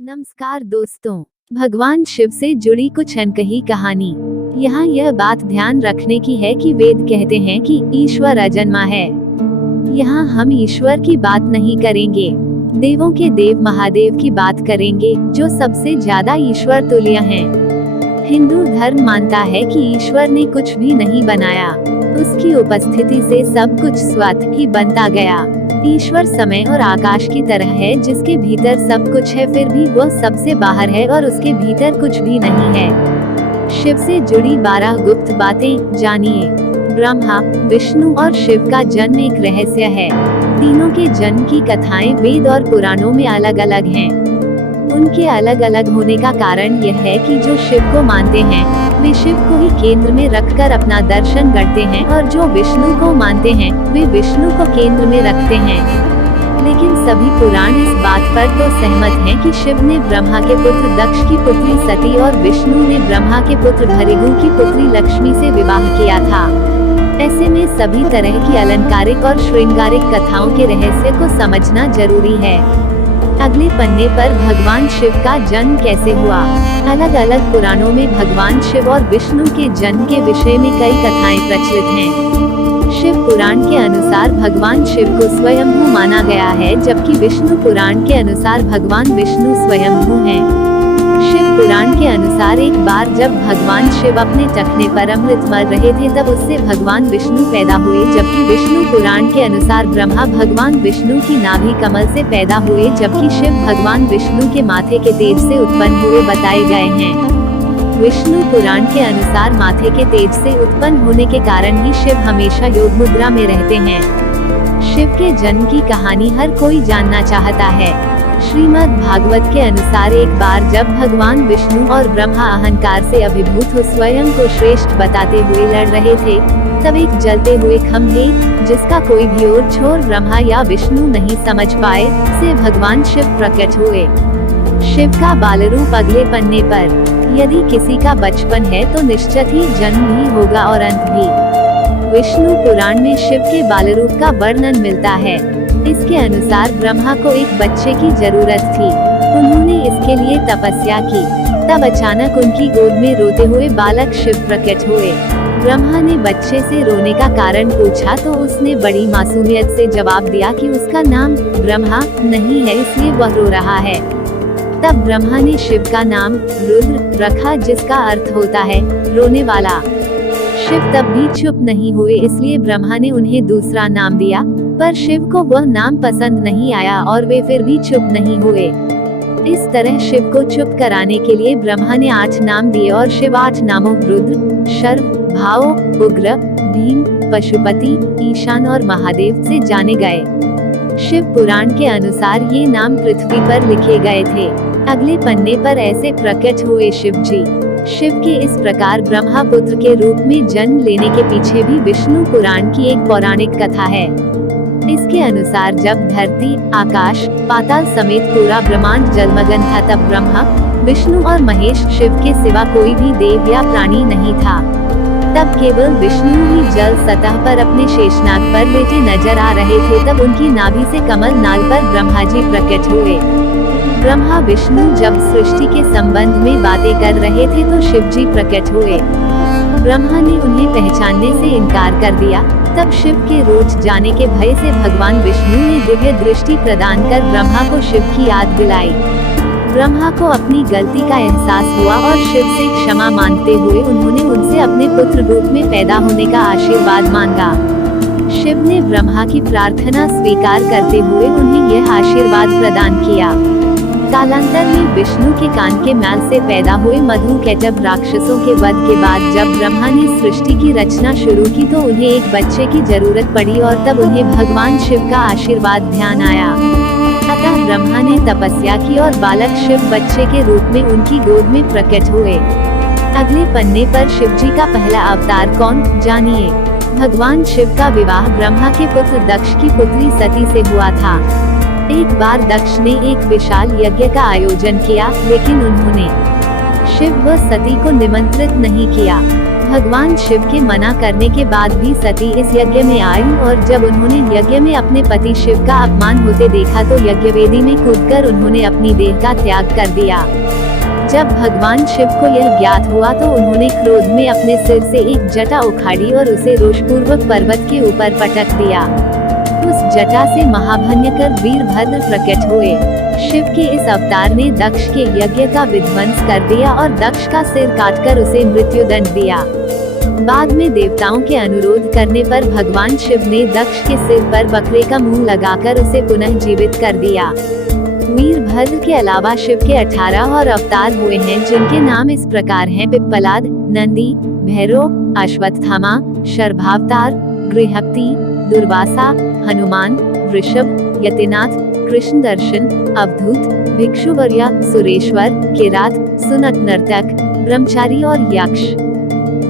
नमस्कार दोस्तों, भगवान शिव से जुड़ी कुछ अनकही कहानी। यहाँ यह बात ध्यान रखने की है कि वेद कहते हैं कि ईश्वर अजन्मा है। यहाँ हम ईश्वर की बात नहीं करेंगे, देवों के देव महादेव की बात करेंगे, जो सबसे ज्यादा ईश्वर तुल्य हैं। हिंदू धर्म मानता है कि ईश्वर ने कुछ भी नहीं बनाया, उसकी उपस्थिति से सब कुछ स्वतः ही बनता गया। ईश्वर समय और आकाश की तरह है, जिसके भीतर सब कुछ है, फिर भी वह सबसे बाहर है और उसके भीतर कुछ भी नहीं है। शिव से जुड़ी 12 गुप्त बातें जानिए। ब्रह्मा, विष्णु और शिव का जन्म एक रहस्य है। तीनों के जन्म की कथाएं वेद और पुराणों में अलग अलग हैं। उनके अलग अलग होने का कारण यह है कि जो शिव को मानते हैं वे शिव को ही केंद्र में रखकर अपना दर्शन करते हैं, और जो विष्णु को मानते हैं वे विष्णु को केंद्र में रखते हैं। लेकिन सभी पुराण इस बात पर तो सहमत हैं कि शिव ने ब्रह्मा के पुत्र दक्ष की पुत्री सती और विष्णु ने ब्रह्मा के पुत्र भृगु की पुत्री लक्ष्मी से विवाह किया था। ऐसे में सभी तरह की अलंकारिक और श्रृंगारिक कथाओं के रहस्य को समझना जरूरी है। अगले पन्ने पर भगवान शिव का जन्म कैसे हुआ। अलग अलग पुराणों में भगवान शिव और विष्णु के जन्म के विषय में कई कथाएं प्रचलित हैं। शिव पुराण के अनुसार भगवान शिव को स्वयंभू माना गया है, जबकि विष्णु पुराण के अनुसार भगवान विष्णु स्वयंभू हैं। शिव पुराण के अनुसार एक बार जब भगवान शिव अपने टखने पर अमृत मल रहे थे, तब उससे भगवान विष्णु पैदा हुए, जबकि विष्णु पुराण के अनुसार ब्रह्मा भगवान विष्णु की नाभि कमल से पैदा हुए, जबकि शिव भगवान विष्णु के माथे के तेज से उत्पन्न हुए बताए गए हैं। विष्णु पुराण के अनुसार माथे के तेज से उत्पन्न होने के कारण ही शिव हमेशा योग मुद्रा में रहते हैं। शिव के जन्म की कहानी हर कोई जानना चाहता है। श्रीमद् भागवत के अनुसार एक बार जब भगवान विष्णु और ब्रह्मा अहंकार से अभिभूत हो स्वयं को श्रेष्ठ बताते हुए लड़ रहे थे, तब एक जलते हुए खंभे, जिसका कोई भी और छोर ब्रह्मा या विष्णु नहीं समझ पाए, से भगवान शिव प्रकट हुए। शिव का बालरूप अगले पन्ने पर। यदि किसी का बचपन है तो निश्चित ही जन्म भी होगा और अंत भी। विष्णु पुराण में शिव के बालरूप का वर्णन मिलता है। इसके अनुसार ब्रह्मा को एक बच्चे की जरूरत थी। उन्होंने इसके लिए तपस्या की। तब अचानक उनकी गोद में रोते हुए बालक शिव प्रकट हुए। ब्रह्मा ने बच्चे से रोने का कारण पूछा तो उसने बड़ी मासूमियत से जवाब दिया कि उसका नाम ब्रह्मा नहीं है, इसलिए वह रो रहा है। तब ब्रह्मा ने शिव का नाम रुद्र रखा, जिसका अर्थ होता है रोने वाला। शिव तब भी चुप नहीं हुए, इसलिए ब्रह्मा ने उन्हें दूसरा नाम दिया, पर शिव को वह नाम पसंद नहीं आया और वे फिर भी चुप नहीं हुए। इस तरह शिव को चुप कराने के लिए ब्रह्मा ने 8 नाम दिए और शिव 8 नामों रुद्र, शर्व, भाव, उग्र, भीम, पशुपति, ईशान और महादेव से जाने गए। शिव पुराण के अनुसार ये नाम पृथ्वी पर लिखे गए थे। अगले पन्ने पर ऐसे प्रकट हुए शिव जी। शिव के इस प्रकार ब्रह्मा पुत्र के रूप में जन्म लेने के पीछे भी विष्णु पुराण की एक पौराणिक कथा है। इसके अनुसार जब धरती, आकाश, पाताल समेत पूरा ब्रह्मांड जलमग्न था, तब ब्रह्मा, विष्णु और महेश शिव के सिवा कोई भी देव या प्राणी नहीं था। तब केवल विष्णु ही जल सतह पर अपने शेषनाग पर लेटे नजर आ रहे थे। तब उनकी नाभि से कमल नाल पर ब्रह्मा जी प्रकट हुए। ब्रह्मा विष्णु जब सृष्टि के संबंध में बातें कर रहे थे तो शिव जी प्रकट हुए। ब्रह्मा ने उन्हें पहचानने से इनकार कर दिया। तब शिव के रोज जाने के भय से भगवान विष्णु ने दिव्य दृष्टि प्रदान कर ब्रह्मा को शिव की याद दिलाई। ब्रह्मा को अपनी गलती का एहसास हुआ और शिव से क्षमा मांगते हुए उन्होंने उनसे अपने पुत्र रूप में पैदा होने का आशीर्वाद मांगा। शिव ने ब्रह्मा की प्रार्थना स्वीकार करते हुए उन्हें यह आशीर्वाद प्रदान किया। कालांतर में विष्णु के कान के मैल से पैदा हुए मधुकैटभ राक्षसों के वध के बाद जब ब्रह्मा ने सृष्टि की रचना शुरू की तो उन्हें एक बच्चे की जरूरत पड़ी और तब उन्हें भगवान शिव का आशीर्वाद ध्यान आया। अतः ब्रह्मा ने तपस्या की और बालक शिव बच्चे के रूप में उनकी गोद में प्रकट हुए। अगले पन्ने पर शिव जी का पहला अवतार कौन, जानिए। भगवान शिव का विवाह ब्रह्मा के पुत्र दक्ष की पुत्री सती से हुआ था। एक बार दक्ष ने एक विशाल यज्ञ का आयोजन किया, लेकिन उन्होंने शिव व सती को निमंत्रित नहीं किया। भगवान शिव के मना करने के बाद भी सती इस यज्ञ में आई और जब उन्होंने यज्ञ में अपने पति शिव का अपमान होते देखा तो यज्ञवेदी में कूदकर उन्होंने अपनी देह का त्याग कर दिया। जब भगवान शिव को यह ज्ञात हुआ तो उन्होंने क्रोध में अपने सिर से एक जटा उखाड़ी और उसे रोषपूर्वक पर्वत के ऊपर पटक दिया। उस जटा से महाभयंकर वीरभद्र प्रकट हुए। शिव के इस अवतार ने दक्ष के यज्ञ का विध्वंस कर दिया और दक्ष का सिर काटकर उसे मृत्युदंड दिया। बाद में देवताओं के अनुरोध करने पर भगवान शिव ने दक्ष के सिर पर बकरे का मुंह लगाकर उसे पुनः जीवित कर दिया। वीरभद्र के अलावा शिव के 18 और अवतार हुए हैं, जिनके नाम इस प्रकार हैं: पिप्पलाद, नंदी, भैरव, अश्वत्थामा, शर्भावतार, गृहपति, दुर्वासा, हनुमान, वृषभ, यतिनाथ, कृष्ण दर्शन, अवधूत, भिक्षुवर्या, सुरेश्वर, किरात, सुनक नर्तक, ब्रह्मचारी और यक्ष।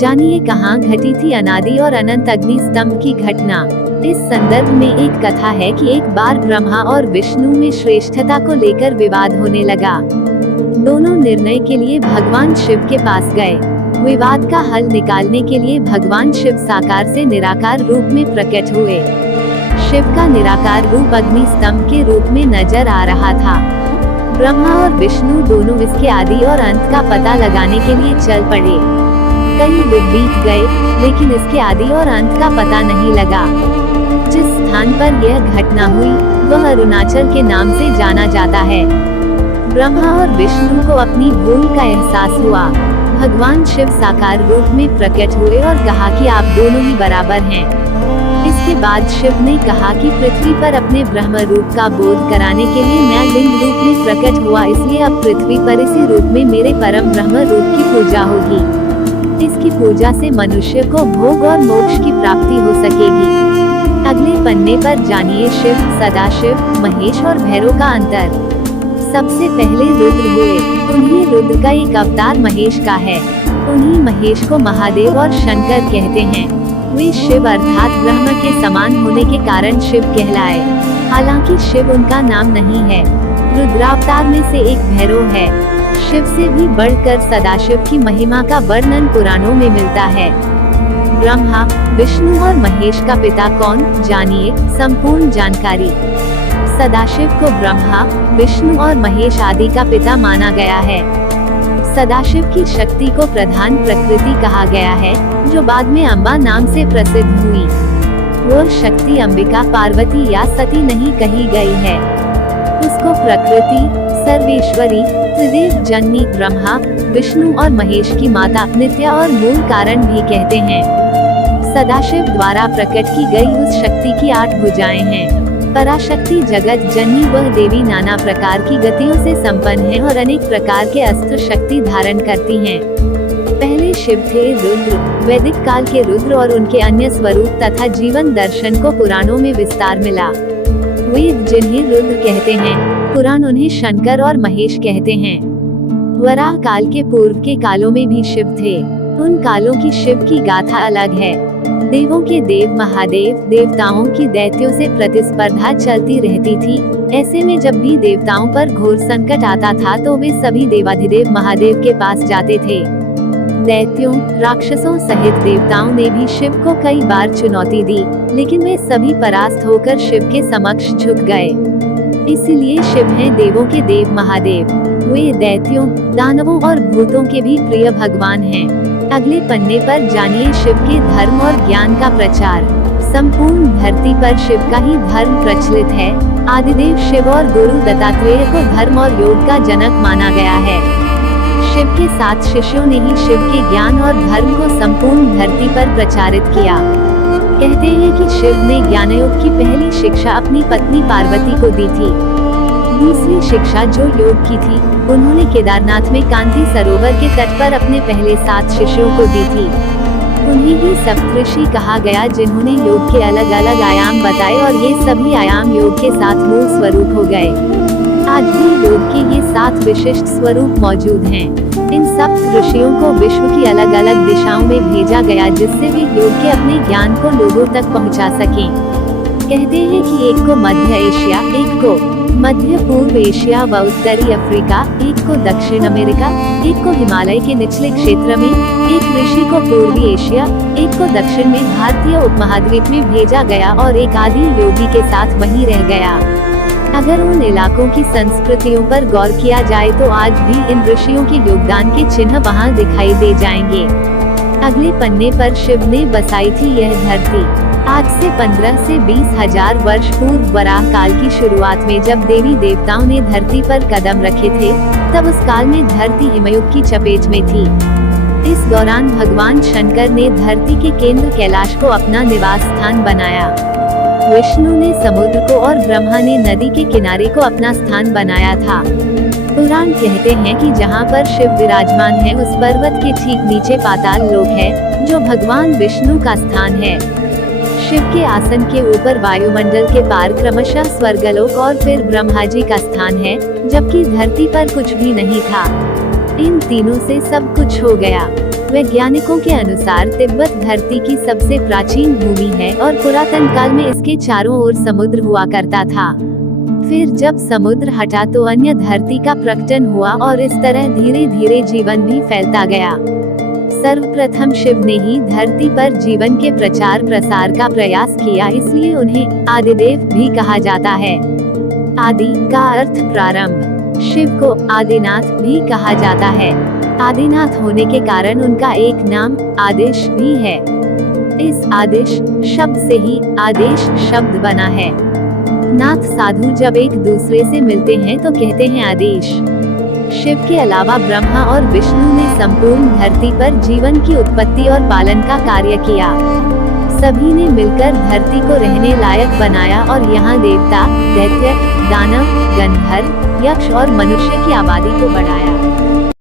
जानिए कहाँ घटी थी अनादि और अनंत अग्नि स्तंभ की घटना। इस संदर्भ में एक कथा है कि एक बार ब्रह्मा और विष्णु में श्रेष्ठता को लेकर विवाद होने लगा। दोनों निर्णय के लिए भगवान शिव के पास गए। विवाद का हल निकालने के लिए भगवान शिव साकार से निराकार रूप में प्रकट हुए। शिव का निराकार रूप अग्नि स्तंभ के रूप में नजर आ रहा था। ब्रह्मा और विष्णु दोनों इसके आदि और अंत का पता लगाने के लिए चल पड़े। कई युग बीत गए, लेकिन इसके आदि और अंत का पता नहीं लगा। जिस स्थान पर यह घटना हुई वह अरुणाचल के नाम से जाना जाता है। ब्रह्मा और विष्णु को अपनी भूल का एहसास हुआ। भगवान शिव साकार रूप में प्रकट हुए और कहा कि आप दोनों ही बराबर हैं। इसके बाद शिव ने कहा कि पृथ्वी पर अपने ब्रह्म रूप का बोध कराने के लिए मैं लिंग रूप में प्रकट हुआ, इसलिए अब पृथ्वी पर इसी रूप में मेरे परम ब्रह्म रूप की पूजा होगी। इसकी पूजा से मनुष्य को भोग और मोक्ष की प्राप्ति हो सकेगी। अगले पन्ने पर जानिए शिव, सदाशिव, महेश और भैरव का अंतर। सबसे पहले रुद्र हुए। उन्हीं रुद्र का एक अवतार महेश का है। उन्हीं महेश को महादेव और शंकर कहते हैं। वे शिव अर्थात ब्रह्म के समान होने के कारण शिव कहलाए। हालांकि शिव उनका नाम नहीं है। रुद्रावतार में से एक भैरव है। शिव से भी बढ़कर सदाशिव की महिमा का वर्णन पुराणों में मिलता है। ब्रह्मा, विष्णु और महेश का पिता कौन, जानिए संपूर्ण जानकारी। सदाशिव को ब्रह्मा, विष्णु और महेश आदि का पिता माना गया है। सदाशिव की शक्ति को प्रधान प्रकृति कहा गया है, जो बाद में अम्बा नाम से प्रसिद्ध हुई। वह शक्ति अंबिका, पार्वती या सती नहीं कही गई है। उसको प्रकृति, सर्वेश्वरी, त्रिदेव जननी ब्रह्मा, विष्णु और महेश की माता, नित्या और मूल कारण भी कहते हैं। सदाशिव द्वारा प्रकट की गई उस शक्ति की 8 भुजाएं हैं। पराशक्ति जगत जननी वह देवी नाना प्रकार की गतियों से संपन्न है और अनेक प्रकार के अस्त्र शक्ति धारण करती हैं। पहले शिव थे रुद्र। वैदिक काल के रुद्र और उनके अन्य स्वरूप तथा जीवन दर्शन को पुराणों में विस्तार मिला। वेद जिन्हें रुद्र कहते हैं, पुराण उन्हें शंकर और महेश कहते हैं। वराह काल के पूर्व के कालों में भी शिव थे। उन कालों की शिव की गाथा अलग है। देवों के देव महादेव, देवताओं की दैत्यों से प्रतिस्पर्धा चलती रहती थी। ऐसे में जब भी देवताओं पर घोर संकट आता था तो वे सभी देवाधिदेव महादेव के पास जाते थे। दैत्यों, राक्षसों सहित देवताओं ने भी शिव को कई बार चुनौती दी, लेकिन वे सभी परास्त होकर शिव के समक्ष झुक गए। इसलिए शिव हैं देवों के देव महादेव। वे दैत्यों, दानवों और भूतों के भी प्रिय भगवान हैं। अगले पन्ने पर जानिए शिव के धर्म और ज्ञान का प्रचार। संपूर्ण धरती पर शिव का ही धर्म प्रचलित है। आदिदेव शिव और गुरु दत्तात्रेय को धर्म और योग का जनक माना गया है। शिव के 7 शिष्यों ने ही शिव के ज्ञान और धर्म को संपूर्ण धरती पर प्रचारित किया। कहते हैं कि शिव ने ज्ञानयोग की पहली शिक्षा अपनी पत्नी पार्वती को दी थी। दूसरी शिक्षा जो योग की थी, उन्होंने केदारनाथ में कांति सरोवर के तट पर अपने पहले 7 शिष्यों को दी थी। उन्हें ही सप्तऋषि कहा गया, जिन्होंने योग के अलग अलग आयाम बताए और ये सभी आयाम योग के 7 मूल स्वरूप हो गए। आज भी योग के ये 7 विशिष्ट स्वरूप मौजूद हैं। इन सप्त ऋषियों को विश्व की अलग अलग दिशाओं में भेजा गया, जिससे वे योग के अपने ज्ञान को लोगों तक पहुंचा सकें। कहते हैं कि एक को मध्य एशिया, एक को मध्य पूर्व एशिया व उत्तरी अफ्रीका, एक को दक्षिण अमेरिका, एक को हिमालय के निचले क्षेत्र में, एक ऋषि को पूर्वी एशिया, एक को दक्षिण में भारतीय उपमहाद्वीप में भेजा गया और एक आदि योगी के साथ वहीं रह गया। अगर उन इलाकों की संस्कृतियों पर गौर किया जाए तो आज भी इन ऋषियों के योगदान के चिन्ह वहां दिखाई दे जाएंगे। अगले पन्ने पर शिव ने बसाई थी यह धरती। आज से 15 से 20 हजार वर्ष पूर्व वराह काल की शुरुआत में जब देवी देवताओं ने धरती पर कदम रखे थे, तब उस काल में धरती हिमयुग की चपेट में थी। इस दौरान भगवान शंकर ने धरती के केंद्र कैलाश को अपना निवास स्थान बनाया। विष्णु ने समुद्र को और ब्रह्मा ने नदी के किनारे को अपना स्थान बनाया था। पुराण कहते हैं कि जहाँ पर शिव विराजमान है उस पर्वत के ठीक नीचे पाताल लोक है, जो भगवान विष्णु का स्थान है। शिव के आसन के ऊपर वायुमंडल के पार क्रमशः स्वर्गलोक और फिर ब्रह्मा जी का स्थान है, जबकि धरती पर कुछ भी नहीं था। इन तीनों से सब कुछ हो गया। वैज्ञानिकों के अनुसार तिब्बत धरती की सबसे प्राचीन भूमि है और पुरातन काल में इसके चारों ओर समुद्र हुआ करता था। फिर जब समुद्र हटा तो अन्य धरती का प्रकटन हुआ और इस तरह धीरे धीरे जीवन भी फैलता गया। सर्वप्रथम शिव ने ही धरती पर जीवन के प्रचार प्रसार का प्रयास किया, इसलिए उन्हें आदिदेव भी कहा जाता है। आदि का अर्थ प्रारंभ। शिव को आदिनाथ भी कहा जाता है। आदिनाथ होने के कारण उनका एक नाम आदेश भी है। इस आदेश शब्द से ही आदेश शब्द बना है। नाथ साधु जब एक दूसरे से मिलते हैं तो कहते हैं आदेश। शिव के अलावा ब्रह्मा और विष्णु ने संपूर्ण धरती पर जीवन की उत्पत्ति और पालन का कार्य किया। सभी ने मिलकर धरती को रहने लायक बनाया और यहाँ देवता, दैत्य, दानव, गंधर्व, यक्ष और मनुष्य की आबादी को बढ़ाया।